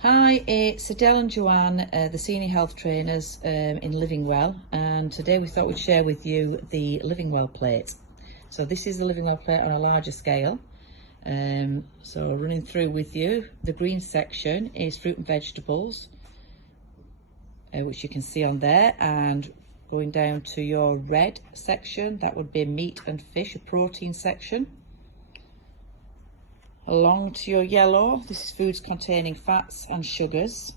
Hi, it's Adele and Joanne, the senior health trainers in Living Well, and today we thought we'd share with you the Living Well plate. So this is the Living Well plate on a larger scale. So running through with you, the green section is fruit and vegetables, which you can see on there, and going down to your red section, that would be meat and fish, a protein section. Along to your yellow, this is foods containing fats and sugars,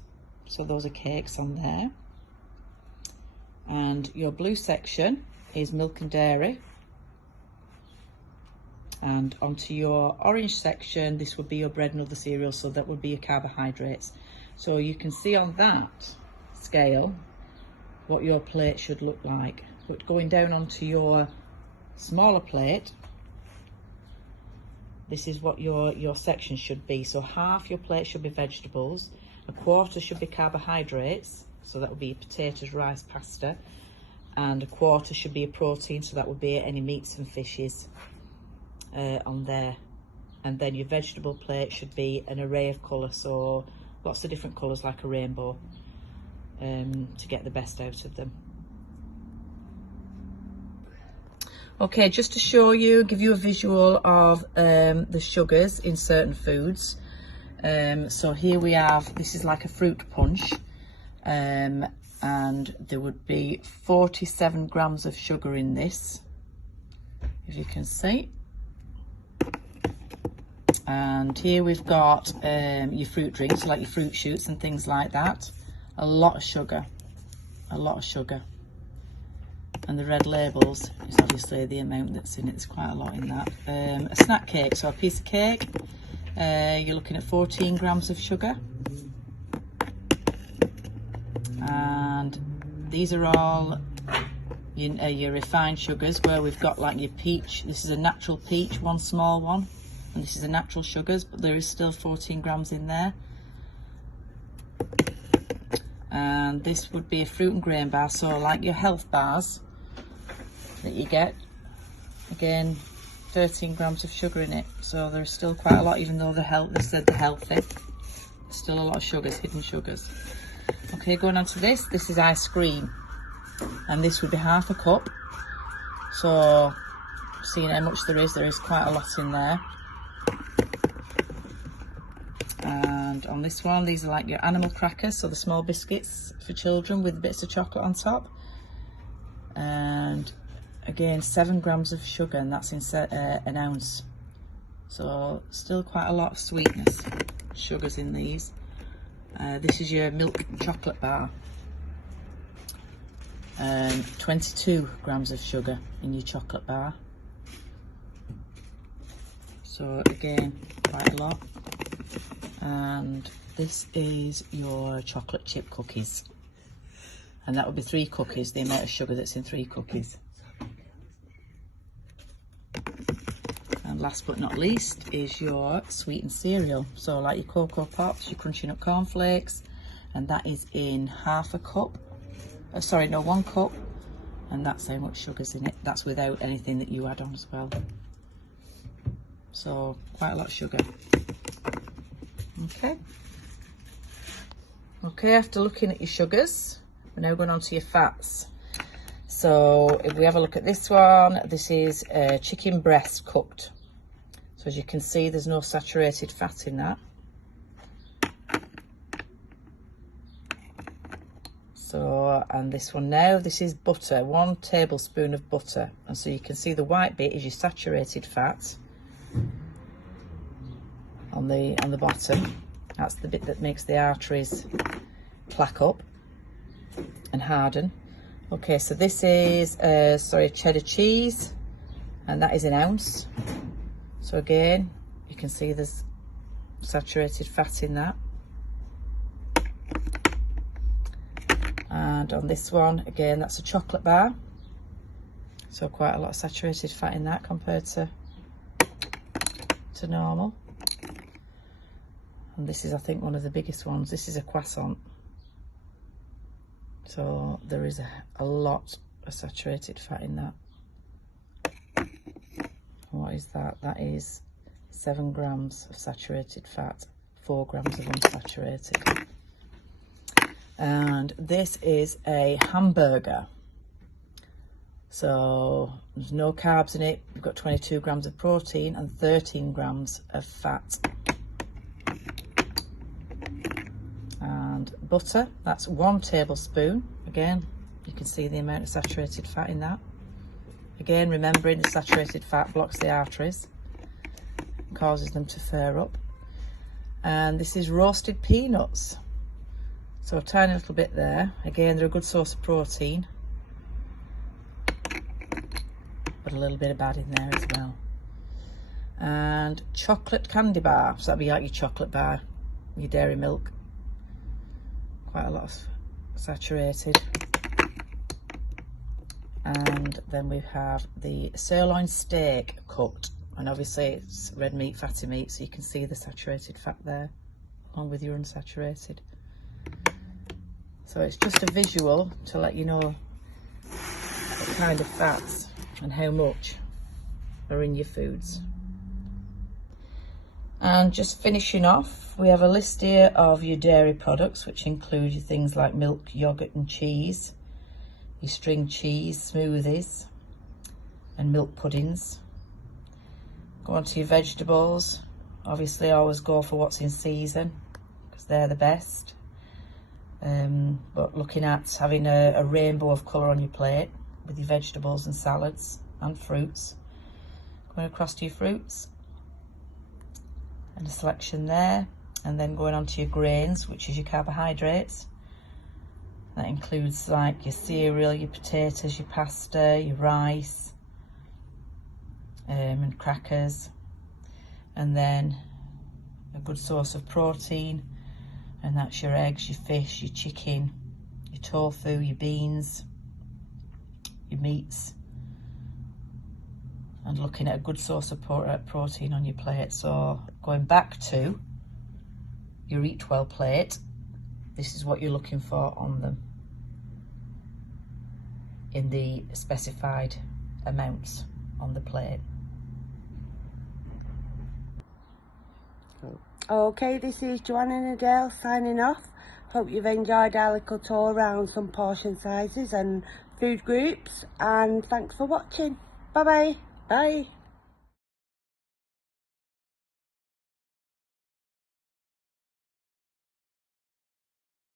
so those are cakes on there. And your blue section is milk and dairy. And onto your orange section, this would be your bread and other cereals, so that would be your carbohydrates. So you can see on that scale what your plate should look like. But going down onto your smaller plate, this is what your section should be. So half your plate should be vegetables, a quarter should be carbohydrates, so that would be potatoes, rice, pasta, and a quarter should be a protein, so that would be any meats and fishes on there. And then your vegetable plate should be an array of colours, so lots of different colours like a rainbow, to get the best out of them. Okay, just to show you, give you a visual of the sugars in certain foods. So here we have, this is like a fruit punch, and there would be 47 grams of sugar in this, if you can see. And here we've got your fruit drinks, like your fruit shoots and things like that. A lot of sugar, a lot of sugar. And the red labels is obviously the amount that's in it. There's quite a lot in that. A snack cake, so a piece of cake, you're looking at 14 grams of sugar. And these are all your refined sugars, where we've got like your peach. This is a natural peach, one small one, and this is a natural sugars, but there is still 14 grams in there. And this would be a fruit and grain bar, so like your health bars that you get, again 13 grams of sugar in it, so there's still quite a lot, even though they said they're healthy, there's still a lot of sugars, hidden sugars. Okay, going on to this is ice cream, and this would be half a cup, so seeing how much there is quite a lot in there. And on this one, these are like your animal crackers, so the small biscuits for children with bits of chocolate on top. And again, 7 grams of sugar, and that's in an ounce. So still quite a lot of sweetness, sugars in these. This is your milk chocolate bar. 22 grams of sugar in your chocolate bar. So again, quite a lot. And this is your chocolate chip cookies, and that would be 3 cookies, the amount of sugar that's in 3 cookies. And last but not least is your sweetened cereal, so like your Cocoa Pops, your Crunchy Nut cornflakes, and that is in half a cup, 1 cup, and that's how much sugar's in it. That's without anything that you add on as well, so quite a lot of sugar. Okay, after looking at your sugars, we're now going on to your fats. So if we have a look at this one, this is chicken breast cooked. So as you can see, there's no saturated fat in that. So, and this one now, this is butter, 1 tablespoon of butter. And so you can see the white bit is your saturated fat on the bottom. That's the bit that makes the arteries plaque up and harden. Okay, so this is cheddar cheese, and that is an ounce. So again, you can see there's saturated fat in that. And on this one, again, that's a chocolate bar, so quite a lot of saturated fat in that compared to normal. And this is, I think, one of the biggest ones. This is a croissant, so there is a lot of saturated fat in that. What is that? That is 7 grams of saturated fat, 4 grams of unsaturated. And this is a hamburger. So there's no carbs in it. We've got 22 grams of protein and 13 grams of fat. And butter, that's 1 tablespoon. Again, you can see the amount of saturated fat in that. Again, remembering the saturated fat blocks the arteries, causes them to flare up. And this is roasted peanuts. So a tiny little bit there. Again, they're a good source of protein, but a little bit of bad in there as well. And chocolate candy bar, so that'd be like your chocolate bar, your dairy milk. Quite a lot of saturated. And then we have the sirloin steak cooked, and obviously it's red meat, fatty meat, so you can see the saturated fat there along with your unsaturated. So it's just a visual to let you know what kind of fats and how much are in your foods. And just finishing off, we have a list here of your dairy products, which include your things like milk, yogurt and cheese, your string cheese, smoothies and milk puddings. Go on to your vegetables. Obviously always go for what's in season because they're the best. But looking at having a rainbow of colour on your plate with your vegetables and salads and fruits. Going across to your fruits and a selection there, and then going on to your grains, which is your carbohydrates. That includes like your cereal, your potatoes, your pasta, your rice, and crackers. And then a good source of protein, and that's your eggs, your fish, your chicken, your tofu, your beans, your meats, and looking at a good source of protein on your plate. So going back to your Eat Well plate, this is what you're looking for on them in the specified amounts on the plate. Okay, this is Joanne and Adele signing off. Hope you've enjoyed our little tour around some portion sizes and food groups, and thanks for watching. Bye bye. Bye.